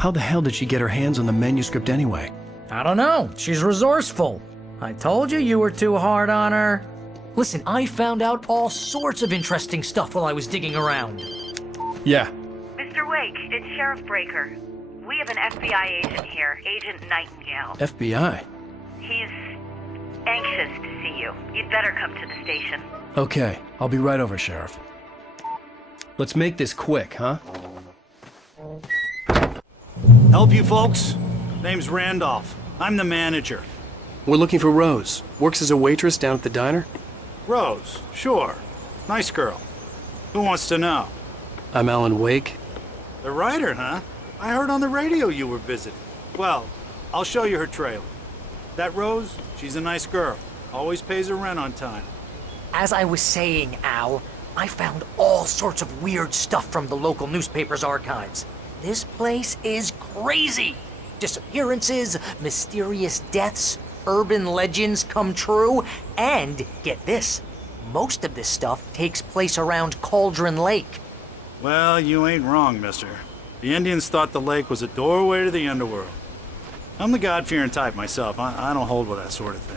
How the hell did she get her hands on the manuscript anyway? I don't know. She's resourceful. I told you were too hard on her. Listen, I found out all sorts of interesting stuff while I was digging around. Yeah. Mr. Wake, it's Sheriff Breaker. We have an FBI agent here, Agent Nightingale. FBI? He's anxious to see you. You'd better come to the station. Okay, I'll be right over, Sheriff. Let's make this quick, huh? Help you folks? Name's Randolph. I'm the manager. We're looking for Rose. Works as a waitress down at the diner. Rose, sure. Nice girl. Who wants to know? I'm Alan Wake. The writer, huh? I heard on the radio you were visiting. Well, I'll show you her trailer. That Rose, she's a nice girl. Always pays her rent on time. As I was saying, Al, I found all sorts of weird stuff from the local newspaper's archives. This place is crazy. Disappearances, mysterious deaths, urban legends come true, and get this, most of this stuff takes place around Cauldron Lake. Well, you ain't wrong, mister. The Indians thought the lake was a doorway to the underworld. I'm the God-fearing type myself. I don't hold with that sort of thing.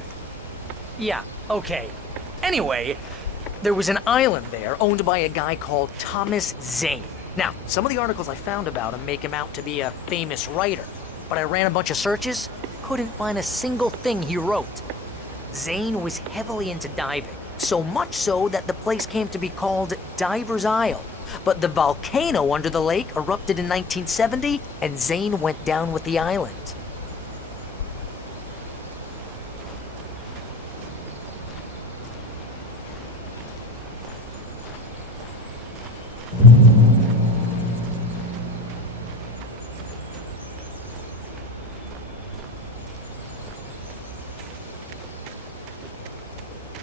Yeah, okay. Anyway, there was an island there owned by a guy called Thomas Zane. Now, some of the articles I found about him make him out to be a famous writer, but I ran a bunch of searches, couldn't find a single thing he wrote. Zane was heavily into diving, so much so that the place came to be called Diver's Isle. But the volcano under the lake erupted in 1970, and Zane went down with the island.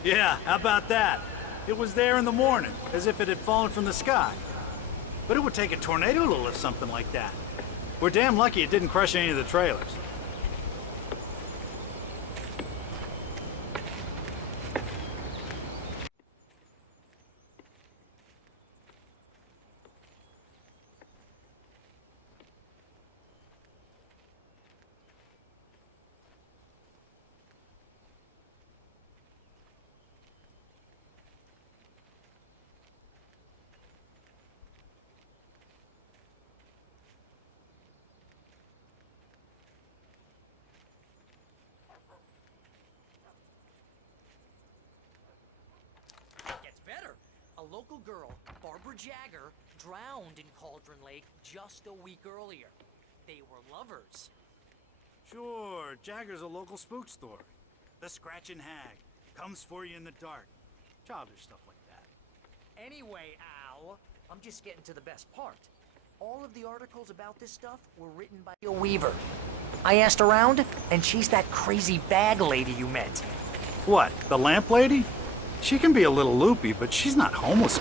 Yeah, how about that? It was there in the morning, as if it had fallen from the sky. But it would take a tornado to lift something like that. We're damn lucky it didn't crush any of the trailers. A local girl, Barbara Jagger, drowned in Cauldron Lake just a week earlier. They were lovers. Sure, Jagger's a local spook story. The Scratching Hag comes for you in the dark. Childish stuff like that. Anyway, Al, I'm just getting to the best part. All of the articles about this stuff were written by a Weaver. I asked around, and she's that crazy bag lady you met. What, the lamp lady? She can be a little loopy, but she's not homeless.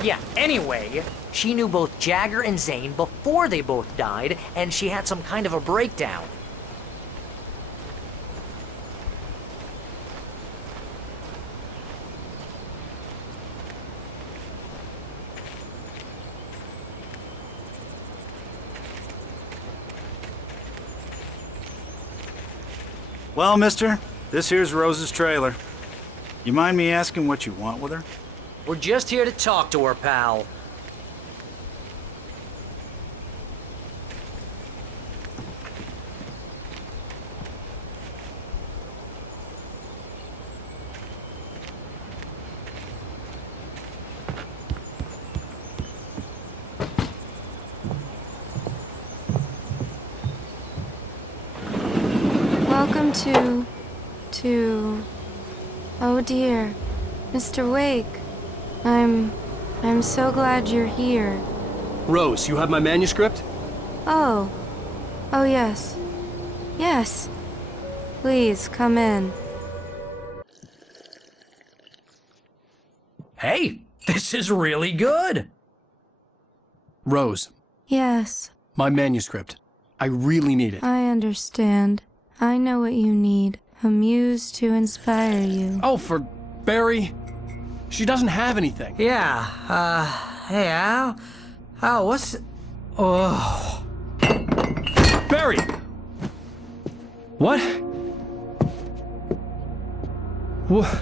Yeah, anyway, she knew both Jagger and Zane before they both died, and she had some kind of a breakdown. Well, mister, this here's Rose's trailer. You mind me asking what you want with her? We're just here to talk to her, pal. Welcome to... Oh dear, Mr. Wake. I'm so glad you're here. Rose, you have my manuscript? Oh. Oh yes. Yes. Please, come in. Hey, this is really good. Rose, Yes, my manuscript. I really need it. I understand. I know what you need. A muse to inspire you. Oh, for Barry? She doesn't have anything. Yeah, hey, Al? Al, what's... Oh... Barry! What? What?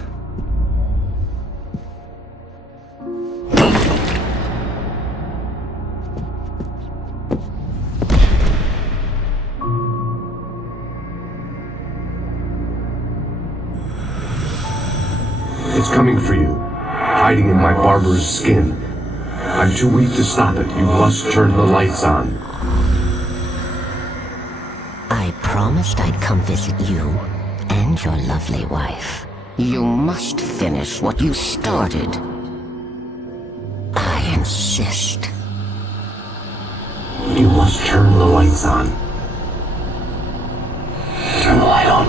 It's coming for you, hiding in my barber's skin. I'm too weak to stop it. You must turn the lights on. I promised I'd come visit you and your lovely wife. You must finish what you started. I insist. You must turn the lights on. Turn the light on.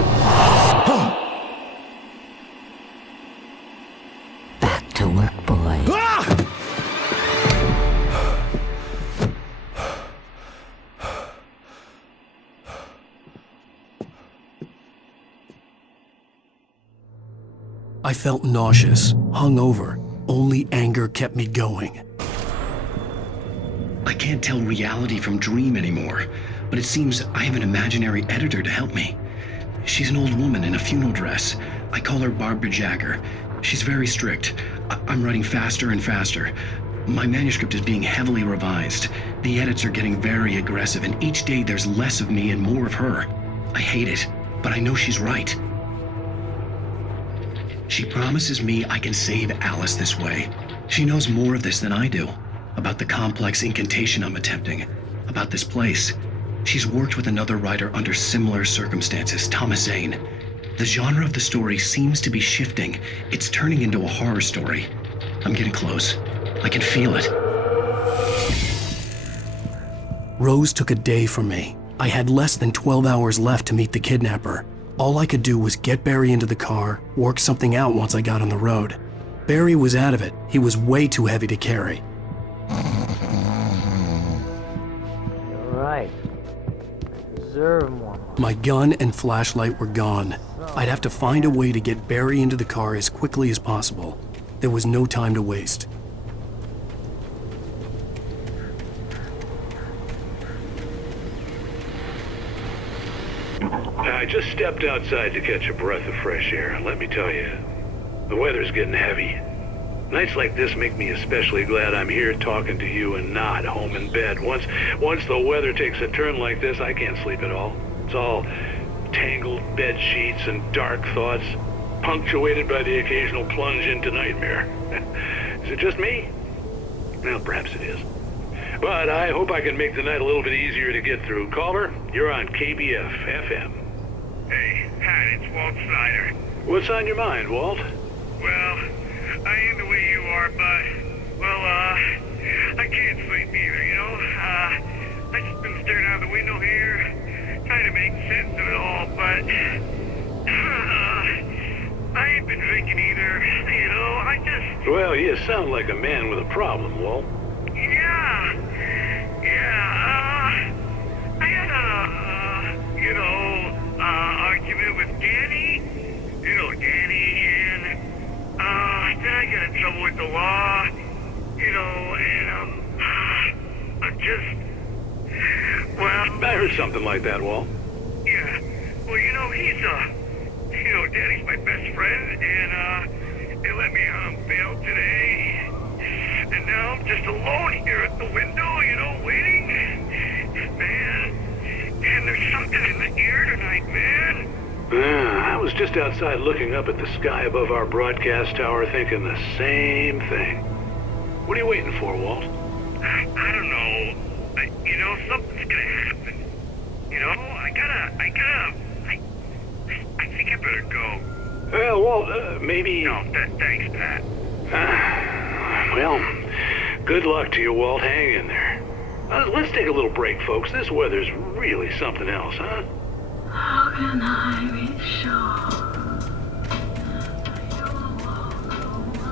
Back to work, boy. I felt nauseous, hungover. Only anger kept me going. I can't tell reality from dream anymore, but it seems I have an imaginary editor to help me. She's an old woman in a funeral dress. I call her Barbara Jagger. She's very strict. I'm writing faster and faster. My manuscript is being heavily revised. The edits are getting very aggressive, and each day there's less of me and more of her. I hate it, but I know she's right. She promises me I can save Alice this way. She knows more of this than I do. About the complex incantation I'm attempting. About this place. She's worked with another writer under similar circumstances, Thomas Zane. The genre of the story seems to be shifting. It's turning into a horror story. I'm getting close. I can feel it. Rose took a day from me. I had less than 12 hours left to meet the kidnapper. All I could do was get Barry into the car, work something out once I got on the road. Barry was out of it. He was way too heavy to carry. You're right. I deserve one. My gun and flashlight were gone. I'd have to find a way to get Barry into the car as quickly as possible. There was no time to waste. I just stepped outside to catch a breath of fresh air. Let me tell you, the weather's getting heavy. Nights like this make me especially glad I'm here talking to you and not home in bed. Once the weather takes a turn like this, I can't sleep at all. It's all tangled bed sheets and dark thoughts, punctuated by the occasional plunge into nightmare. Is it just me? Well, perhaps it is. But I hope I can make the night a little bit easier to get through. Caller, you're on KBF FM. Hey, Pat, it's Walt Snyder. What's on your mind, Walt? Well, I ain't the way you are, but, I can't sleep either, you know? I just been staring out the window here, trying to make sense of it all, but, I ain't been drinking either, you know? Well, you sound like a man with a problem, Walt. I had a, argument with Danny. You know Danny, and, then I got in trouble with the law, you know, and, I'm just, well... I heard something like that, Walt. Yeah, well, you know, Danny's my best friend, and, they let me on bail today. And now I'm just alone here at the window, you know, waiting. Man, and there's something in the air tonight, man. I was just outside looking up at the sky above our broadcast tower thinking the same thing. What are you waiting for, Walt? I don't know. You know, something's gonna happen. You know, I think I better go. Well, Walt, maybe... No, thanks, Pat. Well, good luck to you, Walt. Hang in there. Let's take a little break, folks. This weather's really something else, huh? How can I be sure you will walk away?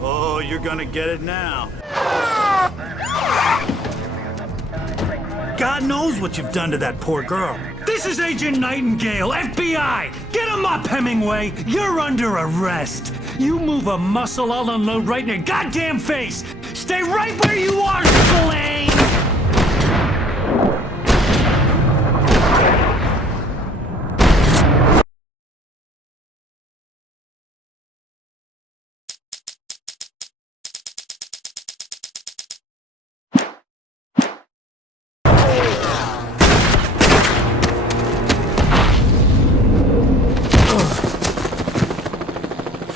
Oh, you're gonna get it now. God knows what you've done to that poor girl. This This is Agent Nightingale, FBI! Get him up, Hemingway! You're under arrest! You move a muscle, I'll unload right in your goddamn face! Stay right where you are, Spillane!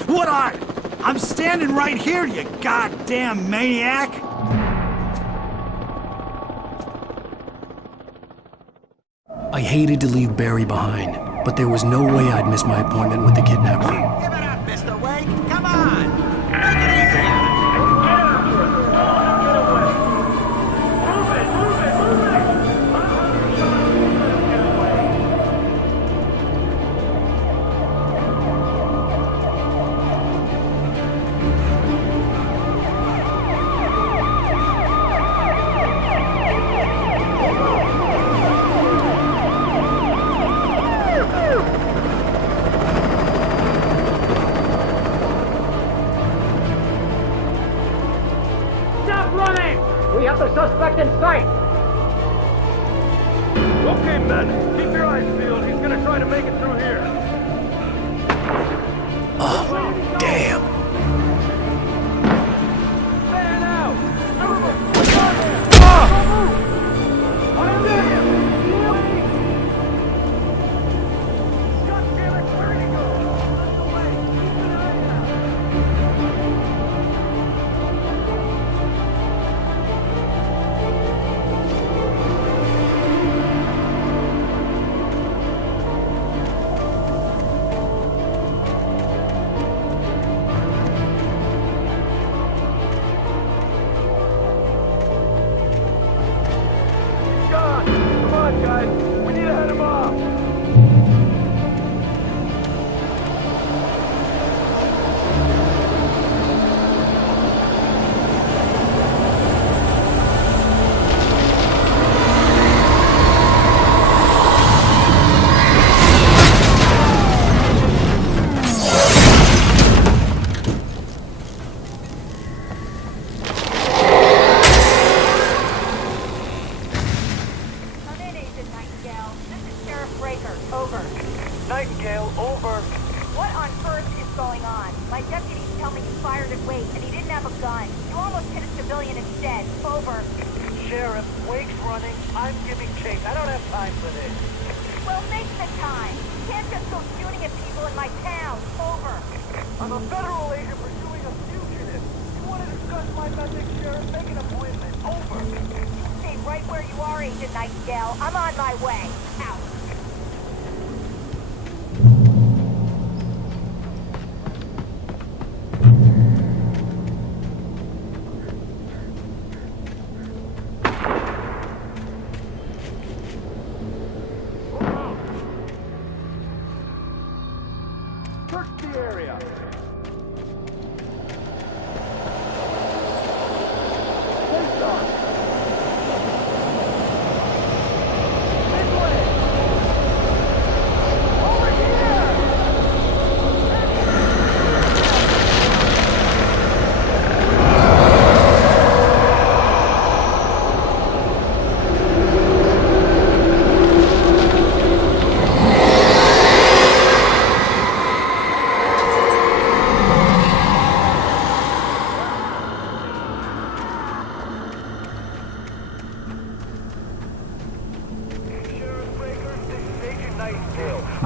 What are? I'm standing right here, you goddamn maniac! I hated to leave Barry behind, but there was no way I'd miss my appointment with the kidnapper. Give it up, Mr. Wake! Come on! Make it easy on us! Suspect in sight! Okay, men. Keep your eyes peeled. He's gonna try to make it through here. Oh, damn. Fan out! Everyone, put on there! Don't move! I'm near you! God damn it, where'd he go? Run away! Keep an eye out!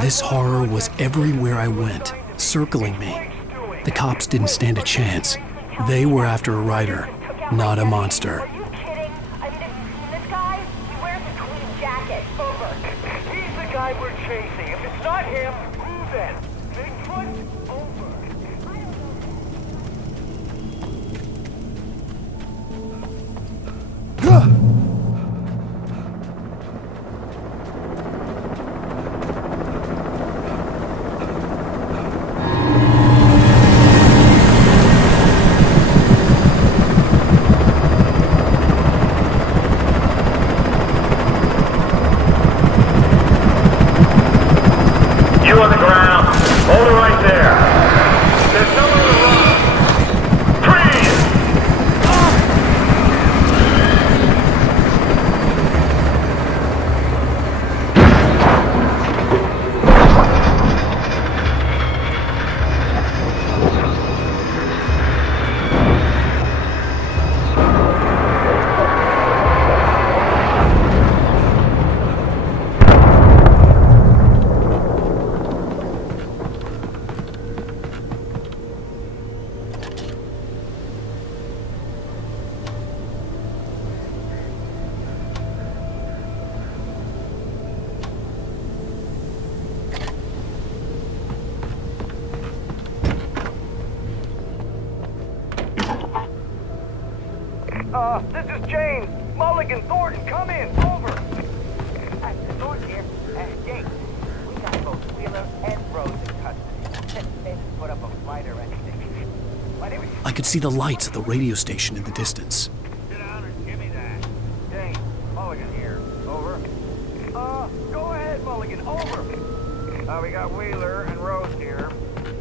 This horror was everywhere I went, circling me. The cops didn't stand a chance. They were after a writer, not a monster. Are you kidding? I mean, this guy, he wears a clean jacket. Over. He's the guy we're chasing. If it's not him, who then? Bigfoot? Over. This is James. Mulligan, Thornton, come in. Over. Thornton here. Jake, we got both Wheeler and Rose in custody. They didn't put up a fight or anything. I could see the lights at the radio station in the distance. Sit down and give me that. James, Mulligan here. Over. Go ahead, Mulligan. Over. We got Wheeler and Rose here.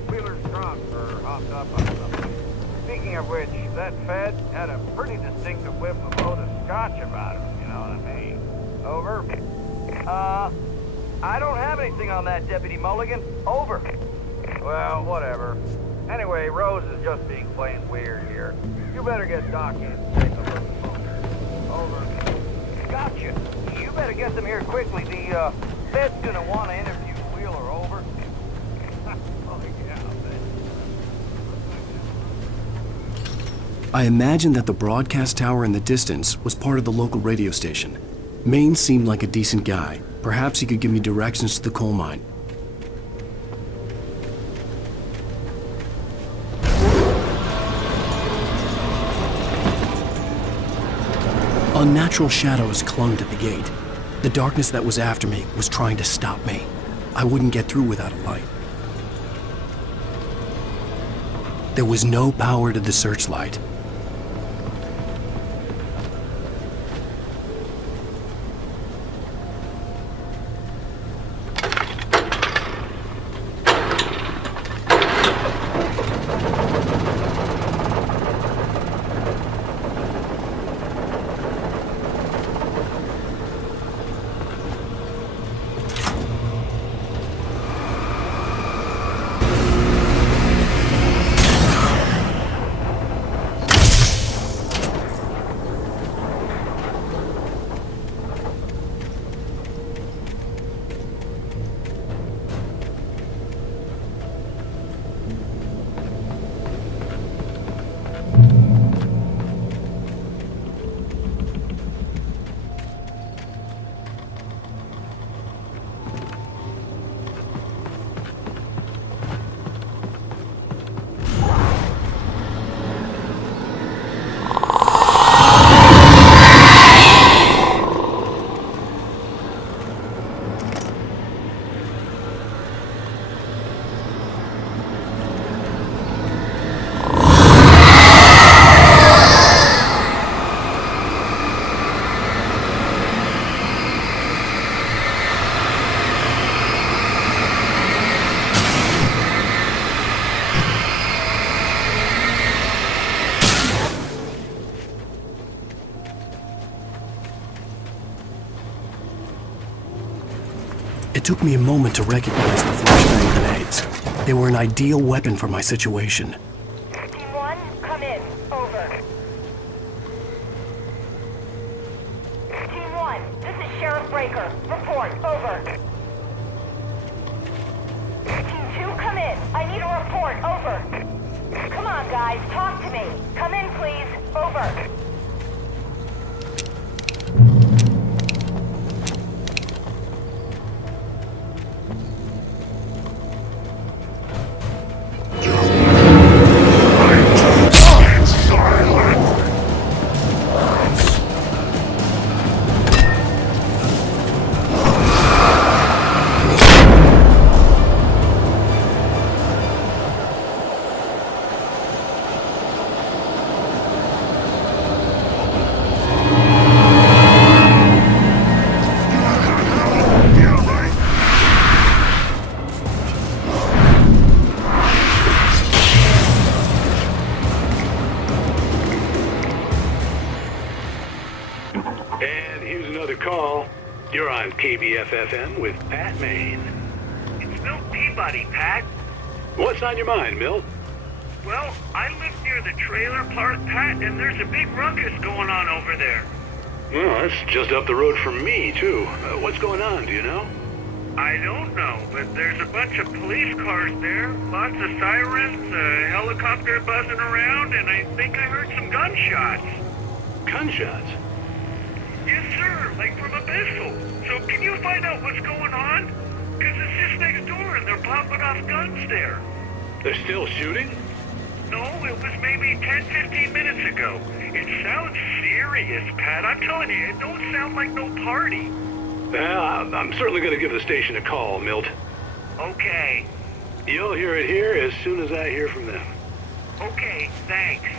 Wheeler's drunk or hopped up on something. Speaking of which, that Fed had a pretty distinctive whiff of Otis Scotch about him, you know what I mean? Over. I don't have anything on that, Deputy Mulligan. Over. Well, whatever. Anyway, Rose is just being plain weird here. You better get Doc in. Take a look at her. Over. Gotcha. You better get them here quickly. The Fed's gonna want to interview Wheeler. Over. Oh, yeah, I imagined that the broadcast tower in the distance was part of the local radio station. Maine seemed like a decent guy. Perhaps he could give me directions to the coal mine. Unnatural shadows clung to the gate. The darkness that was after me was trying to stop me. I wouldn't get through without a light. There was no power to the searchlight. It took me a moment to recognize the flashbang grenades. They were an ideal weapon for my situation. Team 1, come in. Over. Team 1, this is Sheriff Breaker. Report. Over. Team 2, come in. I need a report. Over. Come on, guys. Talk to me. Come in, please. Over. KBFFM with Pat Maine. It's Milt Peabody, Pat. What's on your mind, Milt? Well, I live near the trailer park, Pat, and there's a big ruckus going on over there. Well, that's just up the road from me, too. What's going on, do you know? I don't know, but there's a bunch of police cars there, lots of sirens, a helicopter buzzing around, and I think I heard some gunshots. Gunshots? Yes, sir, like from a pistol. So can you find out what's going on? Because it's just next door and they're popping off guns there. They're still shooting? No, it was maybe 10, 15 minutes ago. It sounds serious, Pat. I'm telling you, it don't sound like no party. Well, I'm certainly going to give the station a call, Milt. Okay. You'll hear it here as soon as I hear from them. Okay, thanks.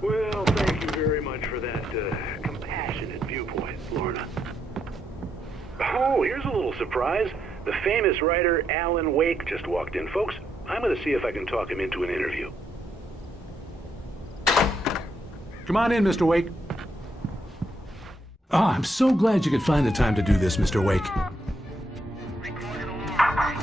Well, thank you very much for that compassionate viewpoint, Lorna. Oh, here's a little surprise. The famous writer Alan Wake just walked in. Folks, I'm going to see if I can talk him into an interview. Come on in, Mr. Wake. Oh, I'm so glad you could find the time to do this, Mr. Wake.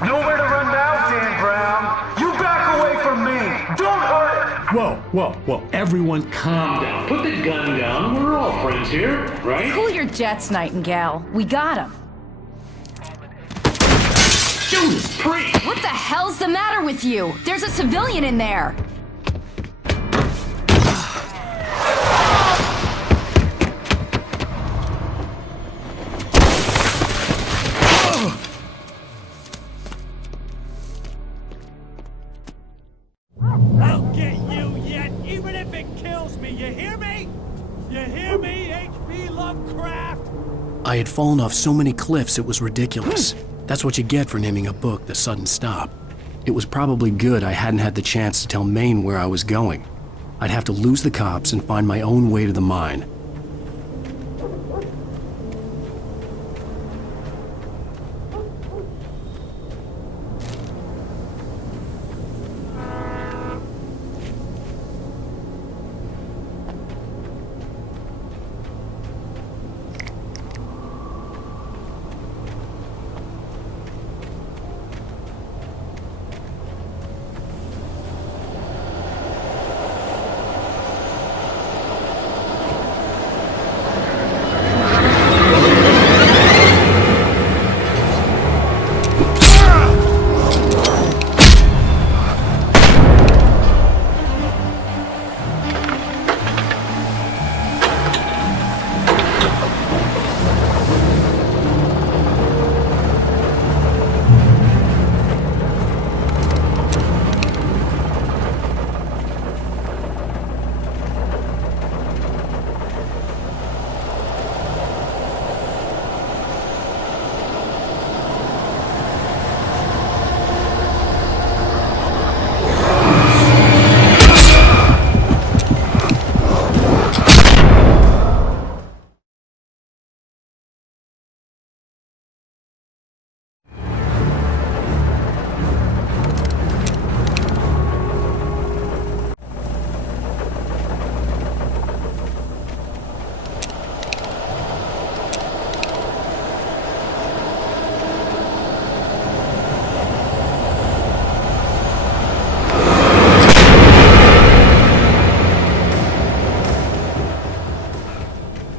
Nowhere to run now, Dan Brown. You back away from me. Don't hurt it. Whoa. Everyone calm down. Put the gun down. We're all friends here, right? Cool your jets, Nightingale. We got him. Judas Priest! What the hell's the matter with you? There's a civilian in there. I'll get you yet, even if it kills me, you hear me? You hear me, H.P. Lovecraft? I had fallen off so many cliffs it was ridiculous. That's what you get for naming a book The Sudden Stop. It was probably good I hadn't had the chance to tell Maine where I was going. I'd have to lose the cops and find my own way to the mine.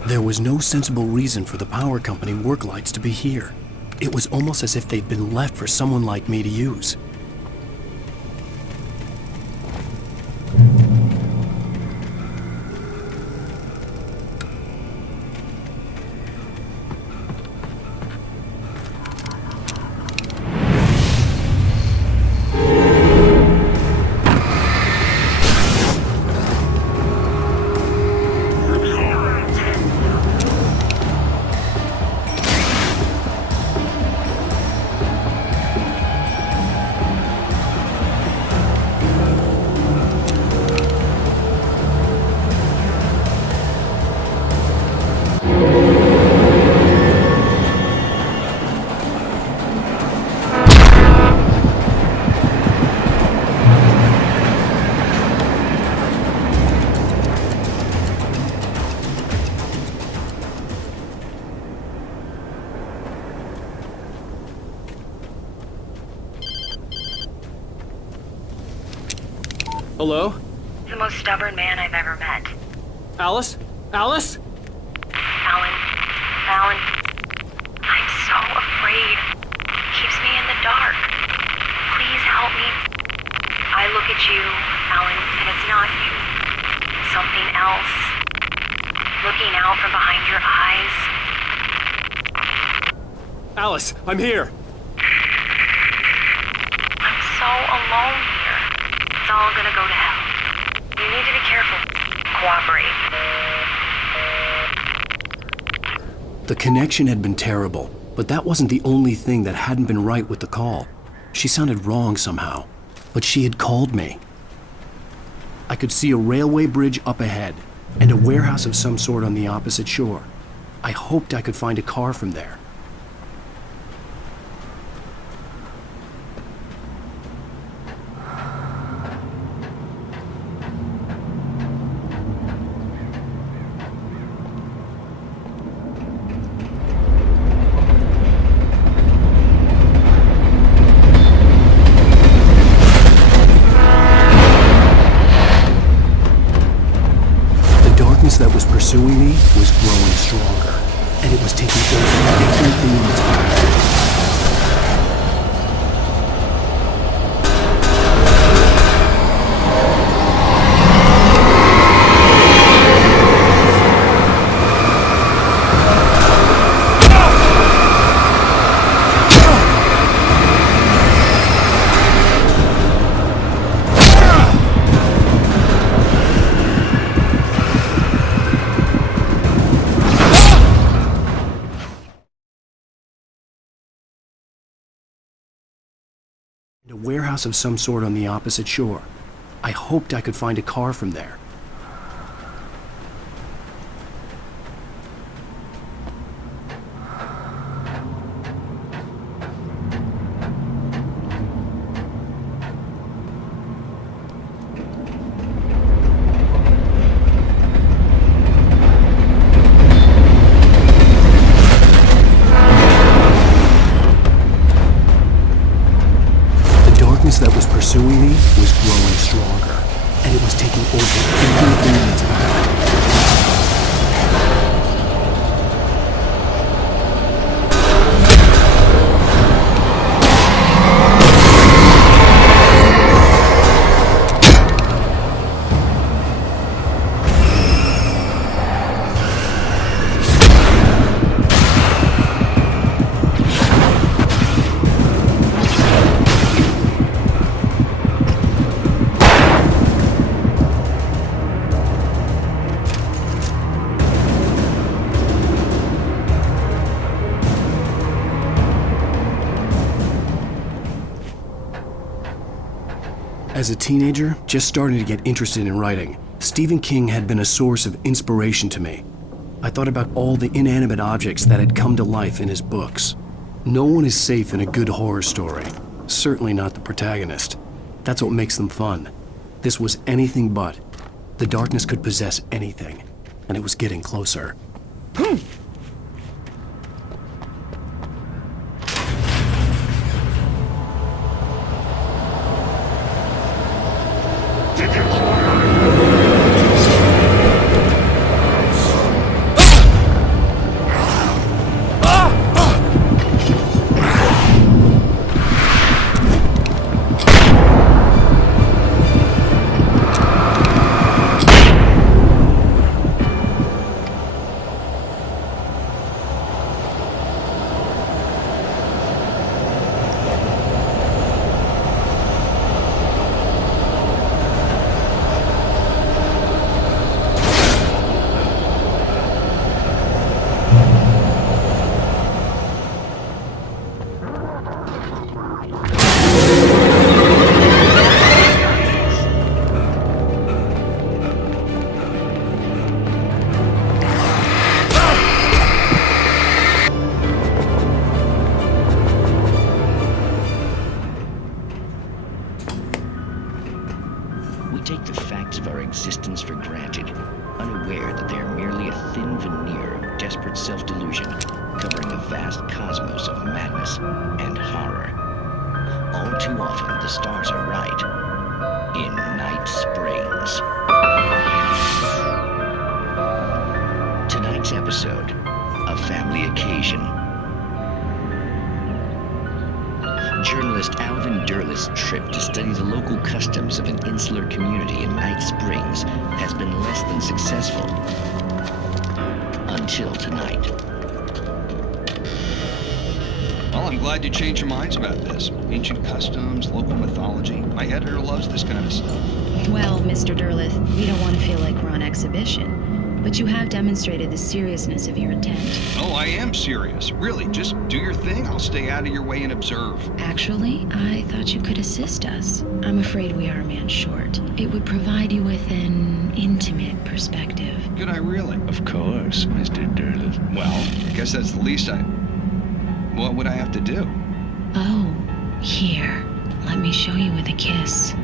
There was no sensible reason for the power company work lights to be here. It was almost as if they'd been left for someone like me to use. Hello? The most stubborn man I've ever met. Alice? Alice? Alan. Alan. I'm so afraid. It keeps me in the dark. Please help me. I look at you, Alan, and it's not you. Something else. Looking out from behind your eyes. Alice, I'm here. I'm so alone here. It's all gonna go to hell. You need to be careful. Cooperate. The connection had been terrible, but that wasn't the only thing that hadn't been right with the call. She sounded wrong somehow, but she had called me. I could see a railway bridge up ahead, and a warehouse of some sort on the opposite shore. I hoped I could find a car from there. That was pursuing me was growing stronger, and it was taking over everything in its path. A warehouse of some sort on the opposite shore. I hoped I could find a car from there. As a teenager, just starting to get interested in writing, Stephen King had been a source of inspiration to me. I thought about all the inanimate objects that had come to life in his books. No one is safe in a good horror story. Certainly not the protagonist. That's what makes them fun. This was anything but. The darkness could possess anything, and it was getting closer. take the facts of our existence for granted, unaware that they are merely a thin veneer of desperate self-delusion, covering a vast cosmos of madness and horror. All too often, the stars are right. In Night Springs. Tonight's episode, A Family Occasion. Journalist Alvin Derlis' trip to study the local customs of an insular community in Night Springs has been less than successful. Until tonight. Well, I'm glad you changed your minds about this. Ancient customs, local mythology. My editor loves this kind of stuff. Well, Mr. Derlis, we don't want to feel like we're on exhibition. But you have demonstrated the seriousness of your intent. Oh, I am serious. Really, just do your thing. I'll stay out of your way and observe. Actually, I thought you could assist us. I'm afraid we are a man short. It would provide you with an intimate perspective. Could I really? Of course, Mr. Derlis. Well, I guess that's the least What would I have to do? Oh, here. Let me show you with a kiss.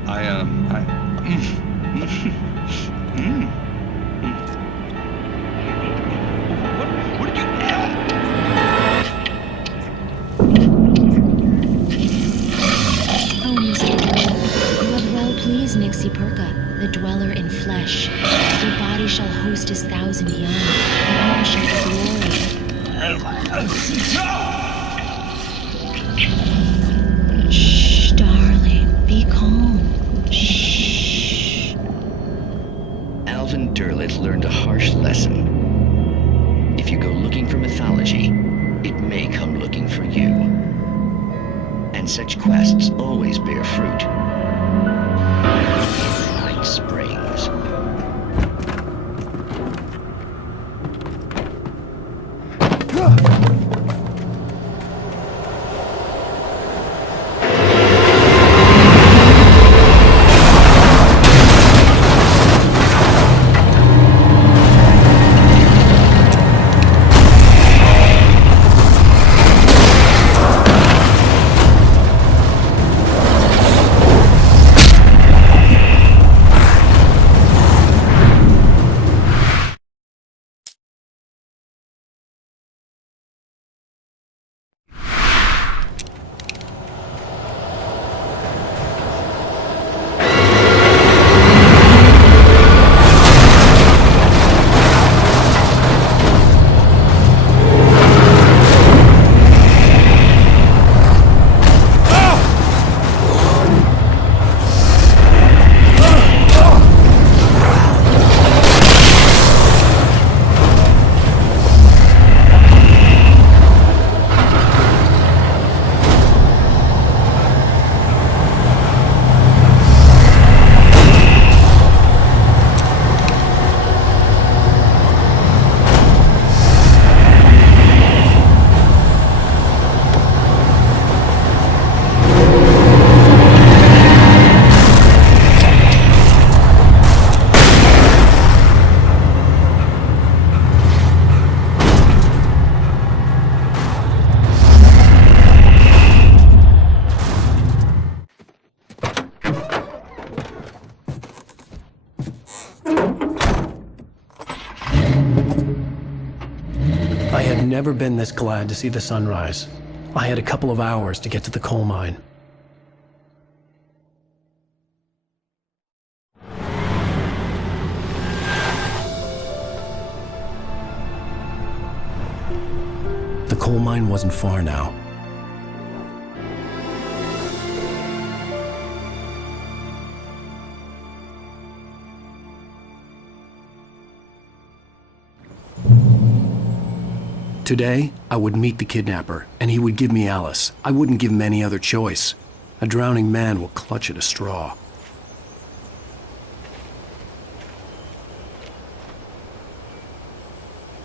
Nixie Perka, the dweller in flesh. Your body shall host his 1,000 young, and all shall glory. Shh, darling, be calm. Shh. Alvin Derlis learned a harsh lesson. If you go looking for mythology, it may come looking for you. And such quests always bear fruit. Night Springs. I'd never been this glad to see the sunrise. I had a couple of hours to get to the coal mine. The coal mine wasn't far now. Today, I would meet the kidnapper, and he would give me Alice. I wouldn't give him any other choice. A drowning man will clutch at a straw.